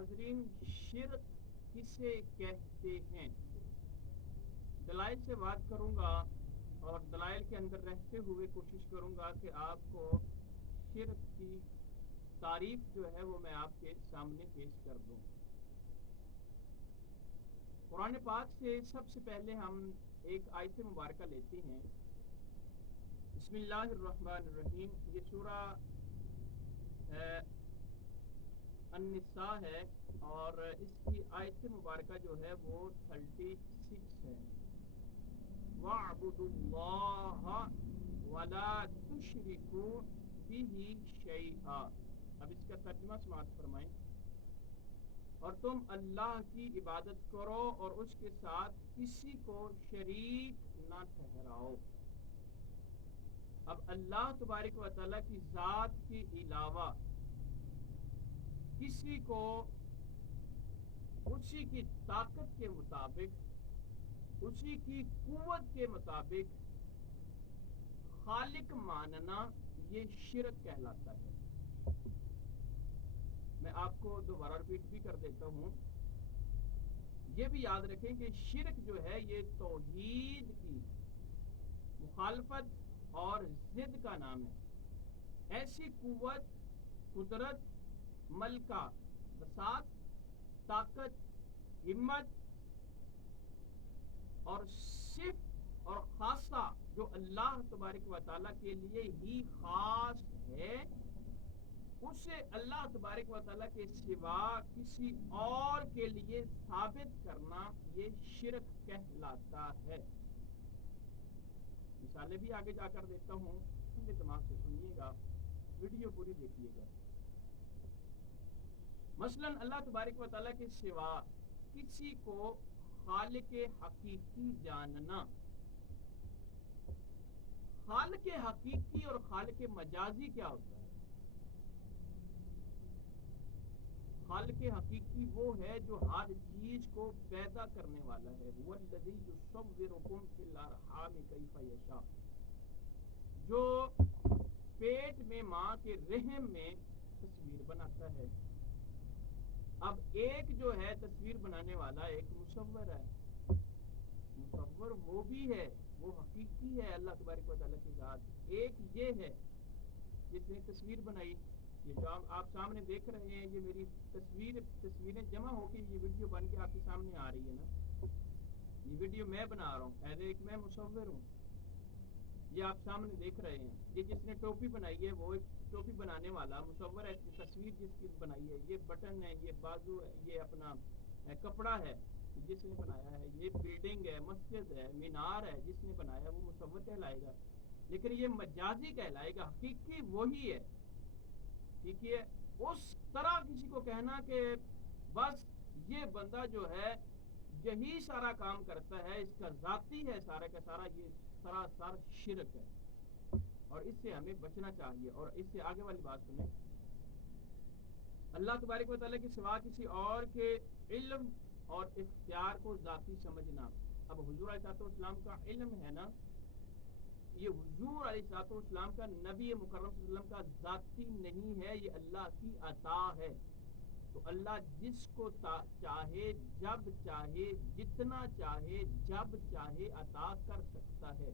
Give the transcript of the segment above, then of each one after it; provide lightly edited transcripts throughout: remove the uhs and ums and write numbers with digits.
ناظرین شرک کسے کہتے ہیں؟ دلائل سے بات کروں گا اور دلائل کے اندر رہتے ہوئے کوشش کروں گا کہ آپ کو شرک کی تعریف جو ہے وہ میں آپ کے سامنے پیش کر دوں۔ قرآن پاک سے سب سے پہلے ہم ایک آیت مبارکہ لیتے ہیں۔ بسم اللہ الرحمن الرحیم۔ یہ سورہ النساء ہے اور اس کی آیت مبارکہ جو ہے وہ 36 ہے۔ وَاعْبُدُوا اللَّهَ وَلَا تُشْرِكُوا بِهِ شَيْئًا۔ اب اس کا ترجمہ سماعت فرمائیں۔ اور تم اللہ کی عبادت کرو اور اس کے ساتھ کسی کو شریک نہ ٹھہراؤ۔ اب اللہ تبارک و تعالیٰ کی ذات کے علاوہ کسی کو اسی کی طاقت کے مطابق، اسی کی قوت کے مطابق خالق ماننا یہ شرک کہلاتا ہے۔ میں آپ کو دوبارہ ریپیٹ بھی کر دیتا ہوں۔ یہ بھی یاد رکھیں کہ شرک جو ہے یہ توحید کی مخالفت اور ضد کا نام ہے۔ ایسی قوت، قدرت، ملکہ، بساط، طاقت، ہمت اور صف اور خاصہ جو اللہ تبارک و تعالیٰ کے لیے ہی خاص ہے، اسے اللہ تبارک و تعالیٰ کے سوا کسی اور کے لیے ثابت کرنا یہ شرک کہلاتا ہے۔ مثالیں بھی آگے جا کر دیتا ہوں، ٹھنڈے دماغ سے سنیے گا، ویڈیو پوری دیکھیے گا۔ مثلا اللہ تبارک و تعالیٰ کے سوا کسی کو خالق حقیقی جاننا۔ خالق حقیقی اور خالق مجازی کیا ہوتا ہے؟ خالق حقیقی وہ ہے جو ہر چیز کو پیدا کرنے والا ہے۔ هو الذی یصورکم فی الارحام کیف یشاء، جو پیٹ میں ماں کے رحم میں تصویر بناتا ہے۔ اب ایک جو ہے تصویر بنانے والا ایک مصور ہے۔ مصور وہ بھی ہے، وہ حقیقی ہے اللہ تبارک و تعالیٰ کی ذات۔ ایک یہ ہے جس نے تصویر بنائی، یہ جو آپ سامنے دیکھ رہے ہیں، یہ میری تصویریں جمع ہو کے یہ ویڈیو بن کے آپ کے سامنے آ رہی ہے نا۔ یہ ویڈیو میں بنا رہا ہوں، ایز ایک میں مصور ہوں، یہ آپ سامنے دیکھ رہے ہیں۔ یہ جس نے ٹوپی بنائی ہے وہ ایک ٹوپی بنانے والا مصور ہے، تصویر جس کی بنائی ہے، یہ بٹن ہے، یہ بازو ہے، یہ اپنا کپڑا ہے جس نے بنایا ہے، یہ بلڈنگ ہے، مسجد ہے، مینار ہے، جس نے بنایا وہ مصور کہلائے گا۔ لیکن یہ مجازی کہلائے گا، حقیقی وہی ہے۔ ٹھیک ہے، اس طرح کسی کو کہنا کہ بس یہ بندہ جو ہے یہی سارا کام کرتا ہے، اس کا ذاتی ہے سارا کا سارا، یہ سراسر شرک ہے اور اس سے ہمیں بچنا چاہیے۔ اور اس سے آگے والی بات سنیں، اللہ تبارک و تعالیٰ کے سوا کسی اور کے علم اور اختیار کو ذاتی سمجھنا۔ اب حضور علیہ السلام کا علم ہے نا، یہ حضور علیہ السلام کا نبی مکرم صلی اللہ علیہ وسلم کا ذاتی نہیں ہے، یہ اللہ کی عطا ہے۔ تو اللہ جس کو چاہے، جب چاہے، جتنا چاہے، جب چاہے عطا کر سکتا ہے۔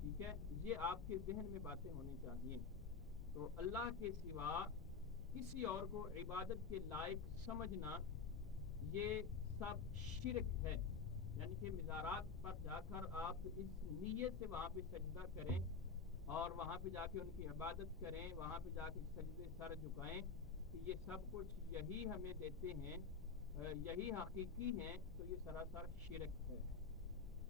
ٹھیک ہے، یہ آپ کے ذہن میں باتیں ہونی چاہیے۔ تو اللہ کے سوا کسی اور کو عبادت کے لائق سمجھنا یہ سب شرک ہے۔ یعنی کہ مزارات پر جا کر آپ اس نیت سے وہاں پہ سجدہ کریں اور وہاں پہ جا کے ان کی عبادت کریں، وہاں پہ جا کے سجدے سر جھکائیں کہ یہ سب کچھ یہی ہمیں دیتے ہیں، یہی حقیقی ہیں، تو یہ سراسر شرک ہے۔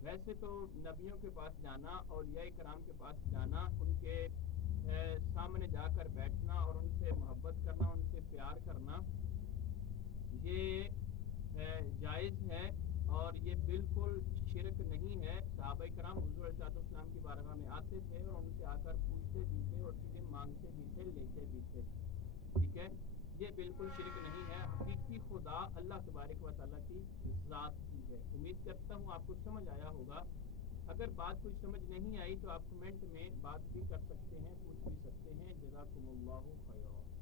ویسے تو نبیوں کے پاس جانا، اولیاء کرام کے پاس جانا، ان کے سامنے جا کر بیٹھنا اور ان سے محبت کرنا، ان سے پیار کرنا، یہ جائز ہے اور یہ بالکل شرک نہیں ہے۔ صحابہ کرام حضور علیہ السلام کی بارگاہ میں آتے تھے اور ان سے آ کر پوچھتے بھی تھے اور چیزیں مانگتے بھی تھے، لیتے بھی تھے۔ ٹھیک ہے، یہ بالکل شرک نہیں ہے۔ حقیقی خدا اللہ تبارک و تعالیٰ کی ذات کی ہے۔ امید کرتا ہوں آپ کو سمجھ آیا ہوگا۔ اگر بات کوئی سمجھ نہیں آئی تو آپ کمنٹ میں بات بھی کر سکتے ہیں، پوچھ بھی سکتے ہیں۔ جزاکم اللہ خیرا۔